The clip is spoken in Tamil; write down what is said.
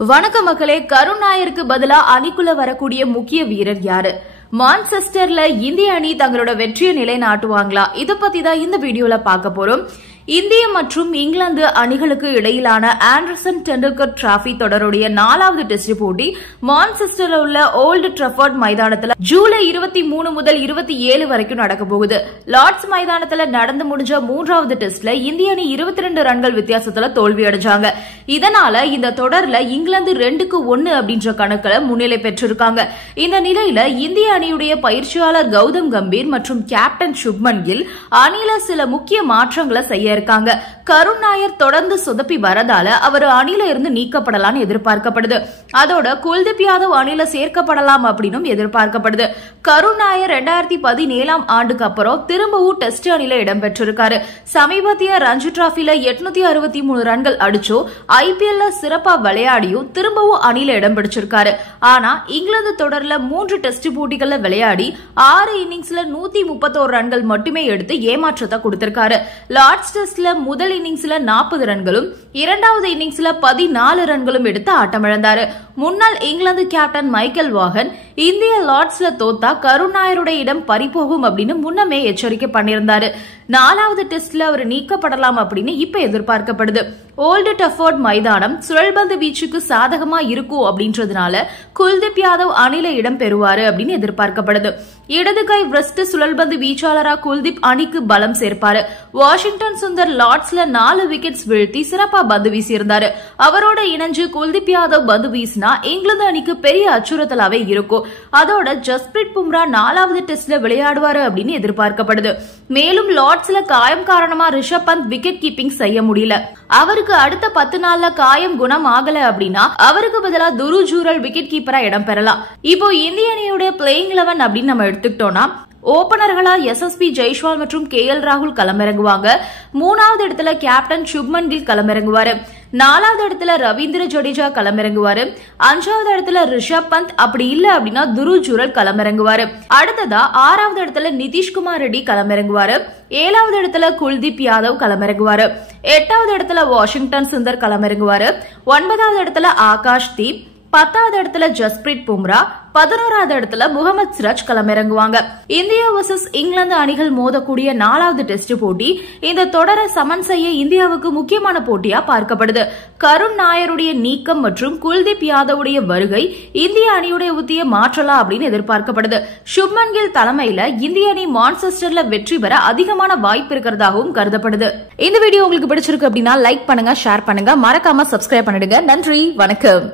வணக்கம் மக்களே. கருண் நாயருக்கு பதிலா அணிக்குள்ள வரக்கூடிய முக்கிய வீரர் யாரு? மான்செஸ்டர்ல இந்திய அணி தங்களோட வெற்றியை நிலைநாட்டுவாங்களா? இத பத்தி தான் இந்த வீடியோல பார்க்க போறோம். இந்திய மற்றும் இங்கிலாந்து அணிகளுக்கு இடையிலான ஆண்டர்சன் டெண்டுல்கர் டிராபி தொடருடைய 4வது டெஸ்ட் போட்டி மான்செஸ்டர்ல உள்ள ஓல்டு ட்ரஃபோர்ட் மைதானத்துல ஜூலை 23 முதல் 27 வரைக்கும் நடக்க போகுது. லார்ட்ஸ் மைதானத்துல நடந்து முடிஞ்ச 3வது டெஸ்ட்ல இந்திய அணி 22 ரன்கள் வித்தியாசத்துல தோல்வி அடைஞ்சாங்க. இதனால இந்த தொடர்ல இங்கிலாந்து 2-1 அப்படின்ற கணக்குல முன்னிலை பெற்றிருக்காங்க. இந்த நிலையில இந்திய அணியுடைய பயிற்சியாளர் கௌதம் கம்பீர் மற்றும் கேப்டன் சுப்மன் கில் அணியில சில முக்கிய மாற்றங்களை செய்ய இருக்காங்க. கருண் நாயர் தொடர்ந்து சொதப்பி வரதால அவர் அணில இருந்து நீக்கப்படலாம் எதிர்பார்க்கப்படுது. அதோட குல்தீப் யாதவ் அணில சேர்க்கப்படலாம் அப்படின்னு எதிர்பார்க்கப்படுது. கருண் நாயர் 2017 ஆண்டுக்கு அப்புறம் திரும்பவும் டெஸ்ட் அணில இடம்பெற்றிருக்காரு. சமீபத்திய ரஞ்சி டிராபில 863 ரன்கள் அடிச்சோ ஐபிஎல்ல சிறப்பா விளையாடியும் திரும்பவும் அணில இடம் பிடிச்சிருக்காரு. ஆனா இங்கிலாந்து தொடர்ல 3 டெஸ்ட் போட்டிகள்ல விளையாடி 6 இன்னிங்ஸ்ல 131 ரன்கள் மட்டுமே எடுத்து ஏமாற்றத்தை கொடுத்திருக்காரு. லார்ட்ஸ் டெஸ்ட்ல முதல் இன்னிங்ஸ்ல 40 ரன்களும் 2வது இன்னிங்ஸ்ல 14 ரன்களும் எடுத்து ஆட்டமிழந்தாரு. முன்னாள் இங்கிலாந்து கேப்டன் மைக்கேல் வாகன் இந்திய லார்ட்ஸ்ல தோத்தா கருண் நாயருடைய இடம் பறிபோகும் அப்படின்னு முன்னமே எச்சரிக்கை பண்ணியிருந்தாரு. 4வது டெஸ்ட்ல அவர் நீக்கப்படலாம் அப்படின்னு இப்ப எதிர்பார்க்கப்படுது. ஓல்டு ட்ரஃபோர்ட் மைதானம் சுழல்பந்து வீச்சுக்கு சாதகமா இருக்கும் அப்படின்றதுனால குல்தீப் யாதவ் அணில இடம் பெறுவாரு அப்படின்னு எதிர்பார்க்கப்படுது. இடது கை பிரஸ்ட் சுழல்பந்து வீச்சாளரா குல்தீப் அணிக்கு பலம் சேர்ப்பாரு. வாஷிங்டன் சுந்தர் லார்ட்ஸ்ல 4 விக்கெட்ஸ் வீழ்த்தி சிறப்பா பந்து வீசியிருந்தாரு. அவரோட இணைஞ்சு குல்தீப் யாதவ் பந்து வீசினா இங்கிலாந்து அணிக்கு பெரிய அச்சுறுத்தலாவே இருக்கும். அதோட ஜஸ்பிரீத் பும்ரா 4வது டெஸ்ட்ல விளையாடுவாரு அப்படின்னு எதிர்பார்க்கப்படுது. மேலும் லார்ட்ஸ்ல காயம் காரணமா ரிஷப் பந்த் விக்கெட் கீப்பிங் செய்ய முடியல. அவருக்கு அடுத்த 10 நாள்ல காயம் குணம் ஆகல அப்படின்னா அவருக்கு பதிலா துரு ஜூரல் விக்கெட் கீப்பரா இடம் பெறலாம். இப்போ இந்திய அணியுடைய பிளேயிங் 11 அப்படின்னு நம்ம எடுத்துக்கிட்டோம்னா ஓபனர்களா எஸ்எஸ்பி ஜெய்ஸ்வால் மற்றும் KL ராகுல் களமிறங்குவாங்க. 3வது இடத்துல கேப்டன் சுப்மன் கில் களமிறங்குவாரு. 4வது இடத்துல ரவீந்திர ஜடேஜா களமிறங்குவாரு. 5வது இடத்துல ரிஷப் பந்த், அப்படி இல்ல அப்படின்னா துரு ஜூரல் களமிறங்குவாரு. அடுத்ததா 6வது இடத்துல நிதிஷ்குமார் ரெட்டி களமிறங்குவாரு. 7வது இடத்துல குல்தீப் யாதவ் களமிறங்குவாரு. 8வது இடத்துல வாஷிங்டன் சுந்தர் களமிறங்குவாரு. 9வது இடத்துல ஆகாஷ் தீப், 10வது இடத்துல ஜஸ்பிரீத் பும்ரா, 11வது இடத்துல முகமது சிராஜ் களமிறங்குவாங்க. இந்தியா வர்சஸ் இங்கிலாந்து அணிகள் மோதக்கூடிய 4வது டெஸ்ட் போட்டி இந்த தொடரை சமன் செய்ய இந்தியாவுக்கு முக்கியமான போட்டியா பார்க்கப்படுது. கருண் நாயருடைய நீக்கம் மற்றும் குல்தீப் யாதவுடைய வருகை இந்திய அணியுடைய உத்தியை மாற்றலாம் அப்படின்னு எதிர்பார்க்கப்படுது. சுப்மன் கில் தலைமையில இந்திய அணி மான்செஸ்டர்ல வெற்றி பெற அதிகமான வாய்ப்பு இருக்கிறதாகவும் கருதப்படுது. இந்த வீடியோ உங்களுக்கு பிடிச்சிருக்கு அப்படின்னா லைக் பண்ணுங்க, ஷேர் பண்ணுங்க, மறக்காம சப்ஸ்கிரைப் பண்ணிடுங்க. நன்றி, வணக்கம்.